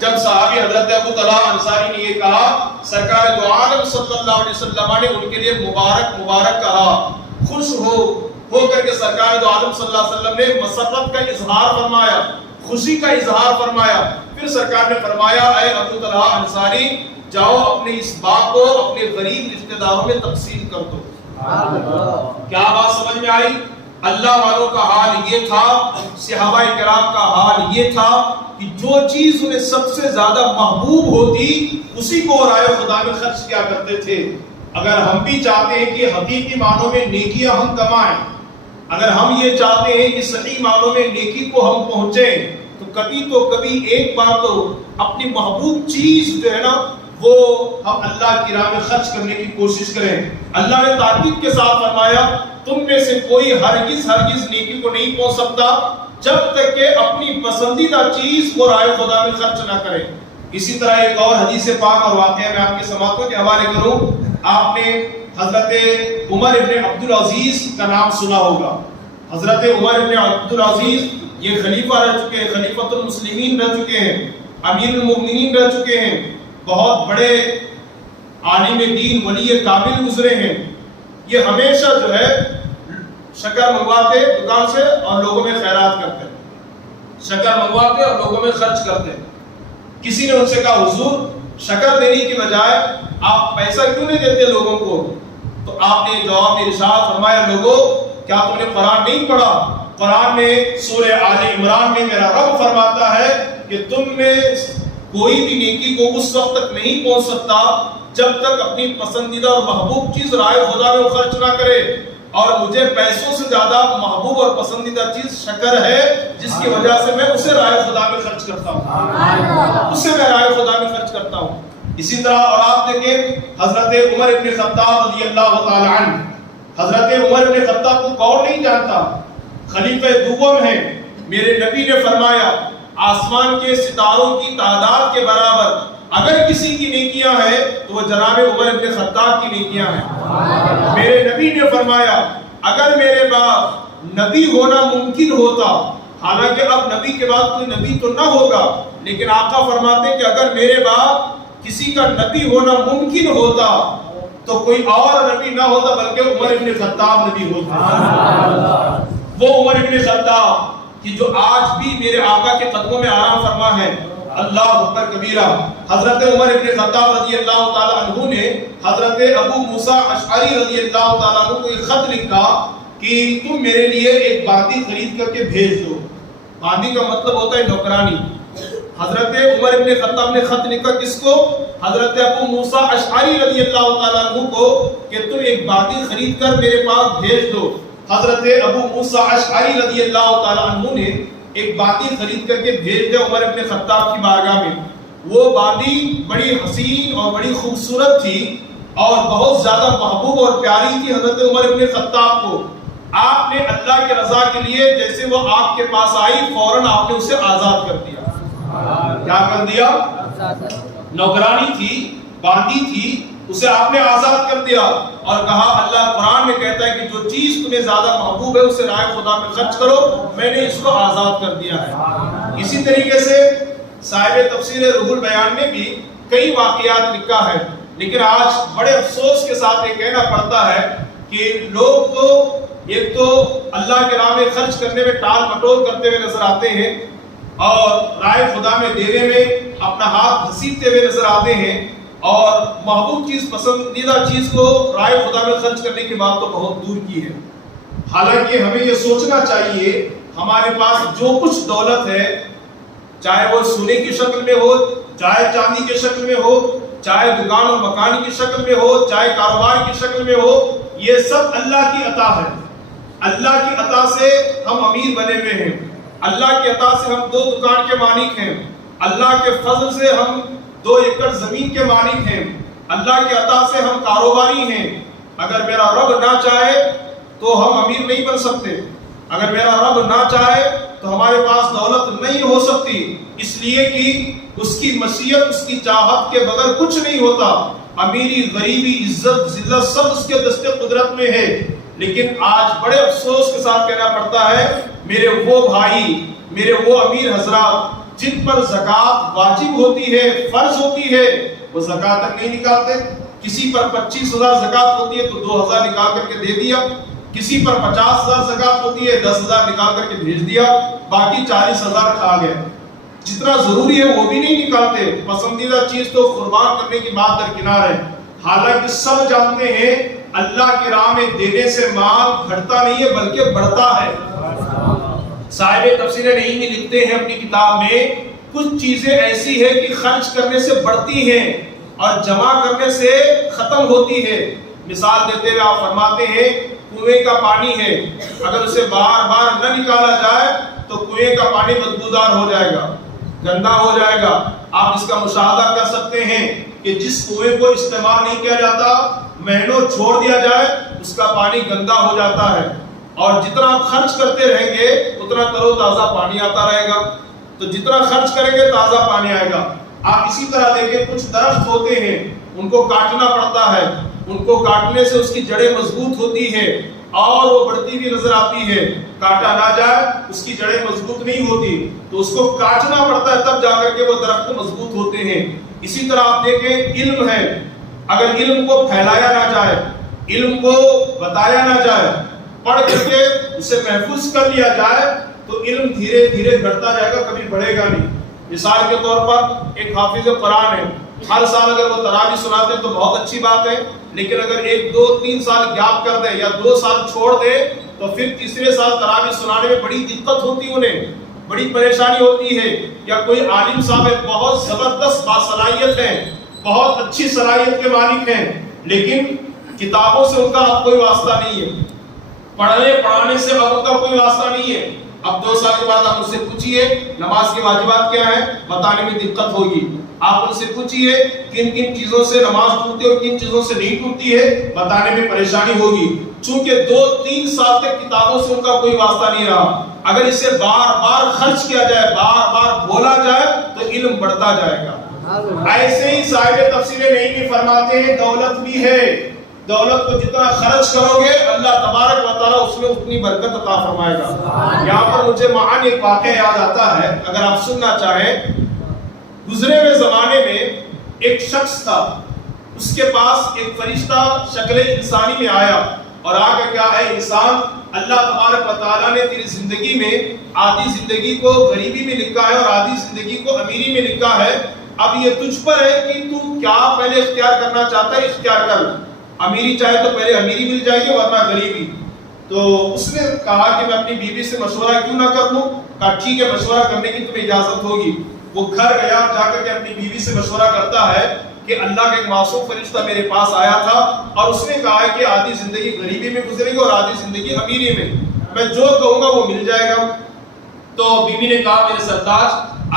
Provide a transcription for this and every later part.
جب صحابی حضرت ابو طلحہ انصاری نے یہ کہا، سرکار دو عالم صلی اللہ علیہ وسلم نے ان کے لیے مبارک مبارک کہا، خوش ہو کر کے سرکار دو عالم صلی اللہ علیہ وسلم نے مسرت کا اظہار فرمایا، خوشی کا اظہار فرمایا۔ پھر سرکار نے فرمایا، اے ابو طلحہ انصاری، جاؤ اپنے اس بات کو اپنے غریب رشتہ داروں میں تقسیم کر دو۔ کیا بات سمجھ میں آئی؟ اللہ والوں کا حال یہ تھا، صحابہ کرام کا حال یہ تھا کہ جو چیز انہیں سب سے زیادہ محبوب ہوتی اسی کو رائے خدا میں خرچ کیا کرتے تھے۔ اگر ہم بھی چاہتے ہیں کہ حقیقی معنوں میں نیکیاں ہم کمائیں، اگر ہم یہ چاہتے ہیں کہ صحیح معنوں میں نیکی کو ہم پہنچیں، تو کبھی ایک بار تو اپنی محبوب چیز جو ہے نا وہ ہم اللہ کی راہ میں خرچ کرنے کی کوشش کریں۔ اللہ نے تاکید کے ساتھ فرمایا، تم میں سے کوئی ہرگز نیکی کو نہیں پہنچ سکتا جب تک کہ اپنی پسندیدہ چیز کو رائے خدا میں خرچ نہ کرے۔ اسی طرح ایک اور حدیث پاک اور واقعہ میں آپ کے سماعتوں کے حوالے کروں۔ آپ نے حضرت عمر ابن عبدالعزیز کا نام سنا ہوگا۔ حضرت عمر ابن عبدالعزیز یہ خلیفہ رہ چکے ہیں، خلیفۃ المسلمین رہ چکے ہیں، امیر المؤمنین رہ چکے ہیں، بہت بڑے عالم دین ولی کامل گزرے ہیں۔ یہ ہمیشہ جو ہے شکر منگواتے دکان سے اور لوگوں میں خیرات کرتے، شکر منگواتے اور لوگوں میں خرچ کرتے۔ کسی نے ان سے کہا، حضور شکر دینے کی بجائے آپ پیسہ کیوں نہیں دیتے لوگوں کو؟ تو آپ نے جواب میں ارشاد فرمایا، لوگوں کیا تم نے قرآن نہیں پڑھا؟ قرآن میں سورہ آل عمران میں میرا رب فرماتا ہے کہ تم میں کوئی بھی نیکی کو اس وقت تک نہیں پہنچ سکتا جب تک اپنی پسندیدہ اور محبوب چیز رائے خدا میں خرچ نہ کرے، اور مجھے پیسوں سے زیادہ محبوب اور پسندیدہ چیز شکر ہے، جس کی وجہ سے میں اسے رائے خدا میں خرچ کرتا ہوں، اسے میں رائے خدا میں خرچ کرتا ہوں۔ اسی طرح اور آپ دیکھیں حضرت عمر ابن خطاب رضی اللہ تعالی عنہ، حضرت عمر ابن خطاب کو کون نہیں جانتا؟ خلیفہ دوم ہیں۔ میرے نبی نے فرمایا، آسمان کے ستاروں کی تعداد کے برابر اگر کسی کی نیکیاں ہیں تو وہ جناب عمر ابن خطاب کی نیکیاں ہیں۔ میرے نبی نے فرمایا، اگر میرے بعد نبی ہونا ممکن ہوتا، حالانکہ اب نبی کے بعد کوئی نبی تو نہ ہوگا، لیکن آقا فرماتے کہ اگر میرے بعد کسی کا نبی ہونا ممکن ہوتا تو کوئی اور نبی نہ ہوتا بلکہ عمر ابن خطاب نبی ہوتا۔ وہ عمر ابن خطاب کہ جو آج بھی میرے آقا کے قدموں میں آرام فرما ہے، اللہ اکبر کبیرہ۔ حضرت عمر ابن خطاب رضی اللہ تعالی عنہ نے حضرت ابو موسیٰ اشعری رضی اللہ تعالی عنہ کو ایک خط لکھا کہ تم میرے لیے ایک باندی خرید کر کے بھیج دو۔ باندی کا مطلب ہوتا ہے نوکرانی۔ حضرت عمر ابن خطاب نے خط لکھا کس کو؟ حضرت ابو موسیٰ اشعری رضی اللہ تعالی عنہ کو کہ تم ایک باندی خرید کر میرے پاس بھیج دو۔ حضرت ابو موسیٰ اشعری رضی اللہ تعالی عنہ نے ایک باندی خرید کر کے بھیج دیا عمر ابن خطاب کی بارگاہ میں۔ وہ باندی بڑی حسین اور بڑی خوبصورت تھی اور بہت زیادہ محبوب اور پیاری تھی حضرت عمر ابن خطاب کو۔ آپ نے اللہ کے رضا کے لیے جیسے وہ آپ کے پاس آئی فوراً آپ نے اسے آزاد کر دیا۔ کیا کر دیا؟ نوکرانی تھی، باندی تھی، اسے آپ نے آزاد کر دیا اور کہا اللہ قرآن میں کہتا ہے کہ جو چیز تمہیں زیادہ محبوب ہے اسے رائے خدا میں خرچ کرو، میں نے اس کو آزاد کر دیا ہے۔ اسی طریقے سے صاحب تفسیر روح البیان نے بھی کئی واقعات لکھا ہے، لیکن آج بڑے افسوس کے ساتھ یہ کہنا پڑتا ہے کہ لوگ تو ایک تو اللہ کے راہ میں خرچ کرنے میں ٹال مٹول کرتے ہوئے نظر آتے ہیں اور رائے خدا میں دینے میں اپنا ہاتھ گھسیٹتے ہوئے نظر آتے ہیں، اور محبوب چیز پسندیدہ چیز کو رائے خدا میں خرچ کرنے کی بات تو بہت دور کی ہے۔ حالانکہ ہمیں یہ سوچنا چاہیے ہمارے پاس جو کچھ دولت ہے، چاہے وہ سونے کی شکل میں ہو، چاہے چاندی کی شکل میں ہو، چاہے دکان اور مکان کی شکل میں ہو، چاہے کاروبار کی شکل میں ہو، یہ سب اللہ کی عطا ہے۔ اللہ کی عطا سے ہم امیر بنے ہوئے ہیں، اللہ کی عطا سے ہم 2 دکان کے مالک ہیں، اللہ کے فضل سے ہم 2 ایکڑ زمین کے مالک ہیں، اللہ کے عطا سے ہم کاروباری ہیں۔ اگر میرا رب نہ چاہے تو ہم امیر نہیں بن سکتے، اگر میرا رب نہ چاہے تو ہمارے پاس دولت نہیں ہو سکتی، اس لیے کہ اس کی مشیت، اس کی چاہت کے بغیر کچھ نہیں ہوتا۔ امیری، غریبی، عزت، ذلت سب اس کے دست قدرت میں ہے۔ لیکن آج بڑے افسوس کے ساتھ کہنا پڑتا ہے، میرے وہ بھائی، میرے وہ امیر حضرات جن پر زکات واجب ہوتی ہے، فرض ہوتی ہے، وہ زکات تک نہیں نکالتے. کسی پر 25,000 زکات ہوتی ہے تو 2,000 نکال کر کے دے دیا، کسی پر 50,000 زکات ہوتی ہے 10,000 نکال کر کے بھیج دیا، باقی 40,000 کھا گئے. جتنا ضروری ہے وہ بھی نہیں نکالتے. پسندیدہ چیز تو قربان کرنے کی بات درکنار ہے، حالانکہ سب جانتے ہیں اللہ کی راہ میں دینے سے مال گھٹتا نہیں ہے بلکہ بڑھتا ہے. صاحب تفسیر نعیمی لکھتے ہیں اپنی کتاب میں، کچھ چیزیں ایسی ہیں کہ خرچ کرنے سے بڑھتی ہیں اور جمع کرنے سے ختم ہوتی ہے. مثال دیتے ہوئے آپ فرماتے ہیں کنویں کا پانی ہے، اگر اسے بار بار نہ نکالا جائے تو کنویں کا پانی بدبودار ہو جائے گا، گندا ہو جائے گا. آپ اس کا مشاہدہ کر سکتے ہیں کہ جس کنویں کو استعمال نہیں کیا جاتا، مہینوں چھوڑ دیا جائے، اس کا پانی گندا ہو جاتا ہے. اور جتنا آپ خرچ کرتے رہیں گے اتنا تر و تازہ پانی آتا رہے گا. تو جتنا خرچ کریں گے تازہ پانی آئے گا. آپ اسی طرح دیکھیں کچھ درخت ہوتے ہیں، ان کو کاٹنا پڑتا ہے، ان کو کاٹنے سے اس کی جڑیں مضبوط ہوتی ہے اور وہ بڑھتی ہوئی نظر آتی ہے. کاٹا نہ جائے اس کی جڑیں مضبوط نہیں ہوتی، تو اس کو کاٹنا پڑتا ہے تب جا کر کے وہ درخت مضبوط ہوتے ہیں. اسی طرح آپ دیکھیں علم ہے، اگر علم کو پھیلایا نہ جائے، علم کو بتایا نہ جائے، پڑھ کر کے اسے محفوظ کر لیا جائے تو علم دھیرے دھیرے گھٹتا جائے گا، کبھی بڑھے گا نہیں. مثال کے طور پر ایک حافظ قرآن ہے، ہر سال اگر وہ تراویح سناتے ہیں تو بہت اچھی بات ہے، لیکن اگر 1 2 3 سال گیپ کر دے یا 2 سال چھوڑ دے تو پھر تیسرے سال تراویح سنانے میں بڑی دقت ہوتی، انہیں بڑی پریشانی ہوتی ہے. یا کوئی عالم صاحب ہے، بہت زبردست باصلاحیت ہے، بہت اچھی صلاحیت کے مالک ہیں، لیکن کتابوں سے ان کا اب کوئی واسطہ نہیں ہے، پڑھانے سے اب ان کا کوئی واسطہ نہیں ہے. اب 2 سال کے بعد آپ ان سے پوچھئے نماز کے واجبات کیا ہیں، بتانے میں دقت ہوگی. آپ ان سے پوچھئے کن کن چیزوں سے نماز ٹوٹتی ہے اور کن چیزوں سے نہیں ٹوٹتی ہے، بتانے میں پریشانی ہوگی. چونکہ 2 3 سال تک کتابوں سے ان کا کوئی واسطہ نہیں رہا. اگر اسے بار بار خرچ کیا جائے، بار بار بولا جائے تو علم بڑھتا جائے گا. ایسے ہی صاحب تفسیر نعیمی فرماتے ہیں دولت بھی ہے، دولت کو جتنا خرچ کرو گے اللہ تبارک و تعالیٰ اس میں اتنی برکت عطا فرمائے گا. یہاں پر مجھے معانی ایک واقعہ یاد آتا ہے، اگر آپ سننا چاہیں. گزرے ہوئے زمانے میں ایک شخص تھا، اس کے پاس ایک فرشتہ شکل انسانی میں آیا اور آ کر کہا ہے انسان، اللہ تبارک و تعالیٰ نے تیری زندگی میں آدھی زندگی کو غریبی میں لکھا ہے اور آدھی زندگی کو امیری میں لکھا ہے. اب یہ تجھ پر ہے کہ تو کیا پہلے اختیار کرنا چاہتا ہے، اختیار کر. امیری چاہے تو پہلے امیری مل جائے گی ورنہ غریبی. تو اس نے کہا کہ میں اپنی بیوی سے مشورہ کیوں نہ کر لوں. کہا ٹھیک ہے مشورہ کرنے کی تمہیں اجازت ہوگی. وہ گھر گیا، جا کر کے اپنی بیوی سے مشورہ کرتا ہے کہ اللہ کا ایک معصوم فرشتہ میرے پاس آیا تھا اور اس نے کہا کہ آدھی زندگی غریبی میں گزرے گی اور آدھی زندگی امیری میں جو کہوں گا وہ مل جائے گا. تو بیوی نے کہا میرے سردار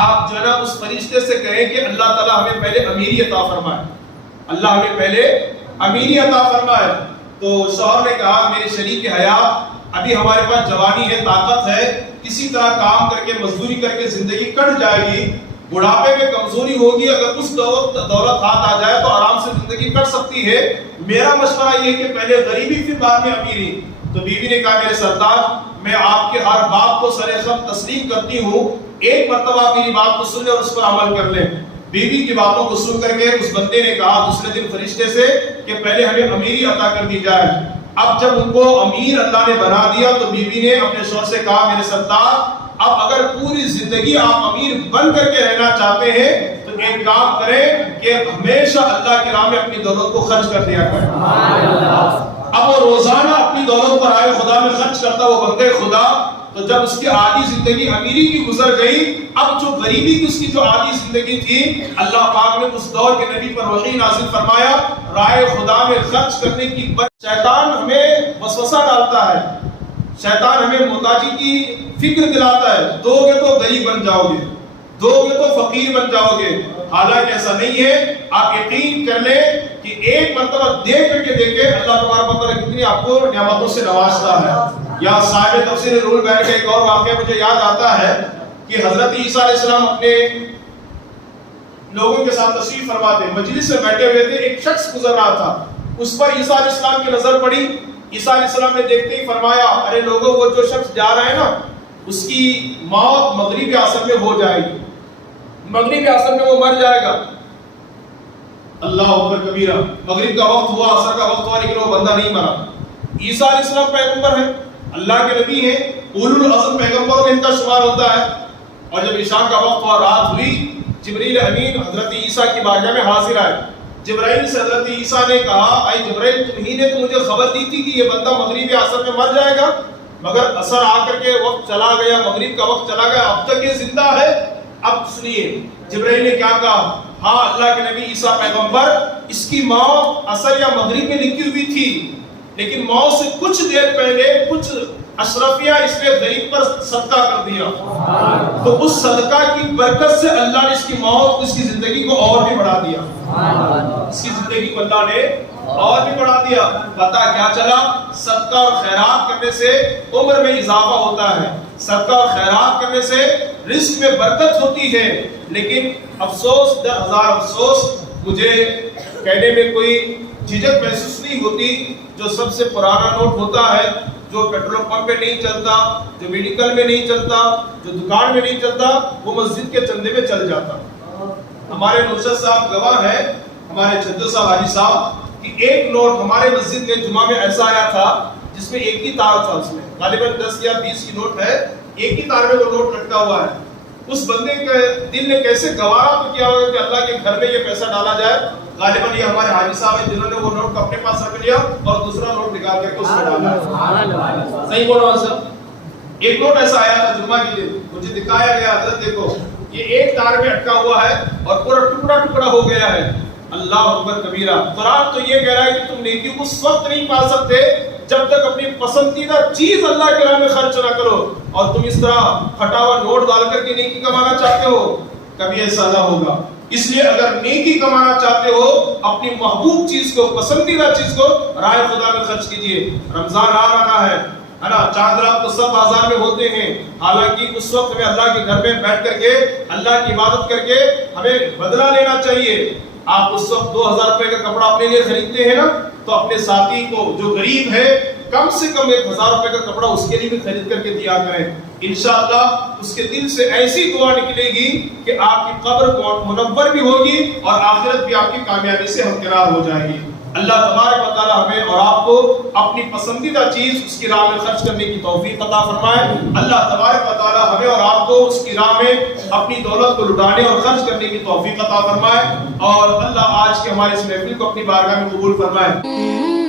آپ جو ہے نا اس فرشتے سے کہیں کہ اللہ تعالیٰ ہمیں پہلے امیری عطا فرمائے، اللہ ہمیں پہلے امیری عطا فرمائے. تو شوہر نے کہا میرے شریک حیات ابھی ہمارے پاس جوانی ہے، طاقت ہے، کسی طرح کام کر کے مزدوری کر کے زندگی کٹ جائے گی، بڑھاپے میں کمزوری ہوگی، اگر اس دولت ہاتھ آ جائے تو آرام سے زندگی کٹ سکتی ہے. میرا مشورہ یہ کہ پہلے غریبی پھر بعد میں امیری. تو بیوی نے کہا میرے سردار میں آپ کے ہر بات کو سر خم تسلیم کرتی ہوں، ایک مرتبہ میری بات کو سن لیں اور اس پر عمل کر لیں. بیوی کی باتوں کو سن کر کے اس بندے نے کہا دوسرے دن فرشتے سے کہ پہلے ہمیں امیری عطا کر دی جائے. اب جب ان کو امیر اللہ نے بنا دیا تو بیوی نے اپنے شوہر سے کہا میرے سردار اب اگر پوری زندگی آپ امیر بن کر کے رہنا چاہتے ہیں تو ایک کام کریں کہ ہمیشہ اللہ کی راہ میں اپنی دولت کو خرچ کر دیا کریں. اب وہ روزانہ اپنی دولت پر آئے خدا میں خرچ کرتا وہ بندے خدا. تو جب اس کی آدھی زندگی امیری کی گزر گئی، اب جو غریبی کی اس کی جو آدھی زندگی تھی، اللہ پاک نے اس دور کے نبی پر وحی نازل فرمایا رائے خدا میں خرچ کرنے کی. شیطان ہمیں وسوسہ ڈالتا ہے، شیطان ہمیں محتاجی کی فکر دلاتا ہے، دو گے تو غریب بن جاؤ گے، دو گے تو فقیر بن جاؤ گے. حالانکہ ایسا نہیں ہے. آپ یقین کر لیں کہ ایک مرتبہ دیکھ کر کے دیکھیں اللہ تبارک و تعالیٰ کتنی آپ کو نعمتوں سے نوازتا ہے. یا صاحب تفسیر رول بیٹھ کے ایک اور واقعہ مجھے یاد آتا ہے کہ حضرت عیسیٰ علیہ السلام اپنے لوگوں کے ساتھ تشریف فرما تھے، مجلس میں بیٹھے ہوئے تھے، ایک شخص گزر رہا تھا، اس پر عیسیٰ علیہ السلام کی نظر پڑی. عیسیٰ علیہ السلام نے دیکھتے ہی فرمایا ارے لوگوں وہ جو شخص جا رہا ہے نا اس کی موت مغرب اعصر میں ہو جائے گی. مغرب عصر میں وہ مر جائے گا. اللہ اکبر کبیرہ. مغرب کا وقت ہوا، عصر کا وقت ہوا، لیکن وہ بندہ نہیں مرا. عیسیٰ علیہ السلام پیغمبر ہیں، اللہ کے نبی ہیں، اولو العزم پیغمبروں میں ان کا شمار ہوتا ہے. اور جب عشاء کا وقت ہوا، رات ہوئی، جبریل امین حضرت عیسیٰ کی بارگاہ میں حاضر آئے. جبرائیل سے حضرت عیسیٰ نے کہا، اے جبرائیل تمہیں نے تو مجھے خبر دی تھی کہ یہ بندہ مغرب عصر میں مر جائے گا، مگر عصر آ کر کے وقت چلا گیا، مغرب کا وقت چلا گیا، اب تک یہ زندہ ہے. اب سنیے جبرائیل نے کیا کہا. ہاں اللہ کے نبی عیسیٰ پیغمبر، اس کی موت عصر یا مغرب میں لکھی ہوئی تھی، لیکن موت سے کچھ دیر پہلے کچھ اشرفیہ اس نے غریب پر صدقہ کر دیا، تو اس صدقہ کی برکت سے اللہ نے اس کی موت، اس کی زندگی کو اور بھی بڑھا دیا. اس کی زندگی کو اللہ نے اور بھی بڑھا دیا. پتہ کیا چلا؟ صدقہ اور خیرات کرنے سے عمر میں اضافہ ہوتا ہے، صدقہ اور خیرات کرنے سے رزق میں برکت ہوتی ہے. لیکن افسوس، در ہزار افسوس، مجھے کہنے میں کوئی جھجک محسوس نہیں ہوتی، جو سب سے پرانا نوٹ ہوتا ہے، جو پیٹرول پمپ پہ نہیں چلتا، جو میڈیکل میں نہیں چلتا، جو دکان میں نہیں چلتا، وہ مسجد کے چندے میں چل جاتا. ہمارے نوشد صاحب گواہ ہیں، ہمارے چھدو صاحب حاجی صاحب، کہ ایک نوٹ ہمارے مسجد میں جمعہ میں ایسا آیا تھا جس میں ایک ہی تار تھا، اس میں غالباً 10 یا 20 کی نوٹ ہے، ایک ہی تار میں وہ نوٹ لٹکا ہوا ہے. اس بندے کے دل نے کیسے گوارا تو کیا ہوگا کہ اللہ کے گھر میں یہ پیسہ ڈالا جائے. غالباً یہ ہمارے حاجی صاحب ہیں جنہوں نے وہ نوٹ اپنے پاس رکھ لیا اور دوسرا نوٹ نکال کر کے اس میں ڈالا. صحیح بول رہا ہوں سر. ایک نوٹ ایسا آیا تھا جمعہ کے دن، مجھے دکھایا گیا، حضرت دیکھو یہ ایک تار میں اٹکا ہوا ہے اور پورا ٹکڑا ٹکڑا ہو گیا ہے. اللہ اکبر کبیرہ. قرآن تو یہ کہہ رہا ہے کہ تم نیکی اس وقت نہیں پا سکتے جب تک اپنی پسندیدہ چیز اللہ کے راہ میں خرچ نہ کرو، اور تم اس طرح پھٹا ہوا نوٹ ڈال کر کے نیکی کمانا چاہتے ہو، کبھی ایسا نہ ہوگا. اس لیے اگر نیکی کمانا چاہتے ہو، اپنی محبوب چیز کو، پسندیدہ چیز کو راہ خدا میں خرچ کیجیے. رمضان آ رہا ہے نا، چاند رات تو سب بازار میں ہوتے ہیں، حالانکہ اس وقت میں اللہ کے گھر میں بیٹھ کر کے اللہ کی عبادت کر کے ہمیں بدلہ لینا چاہیے. آپ اس وقت 2000 روپے کا کپڑا اپنے لیے خریدتے ہیں نا، تو اپنے ساتھی کو جو غریب ہے کم سے کم 1000 روپے کا کپڑا اس کے لیے بھی خرید کر کے دیا کریں. انشاءاللہ اس کے دل سے ایسی دعا نکلے گی کہ آپ کی قبر منور بھی ہوگی اور آخرت بھی آپ کی کامیابی سے ہمکنار ہو جائے گی. اللہ تبارک و تعالی ہمیں اور آپ کو اپنی پسندیدہ چیز اس کی راہ میں خرچ کرنے کی توفیق عطا فرمائے. اللہ تبارک و تعالی ہمیں اور آپ کو اس کی راہ میں اپنی دولت کو لٹانے اور خرچ کرنے کی توفیق عطا فرمائے. اور اللہ آج کے ہمارے اس محفل کو اپنی بارگاہ میں قبول فرمائے.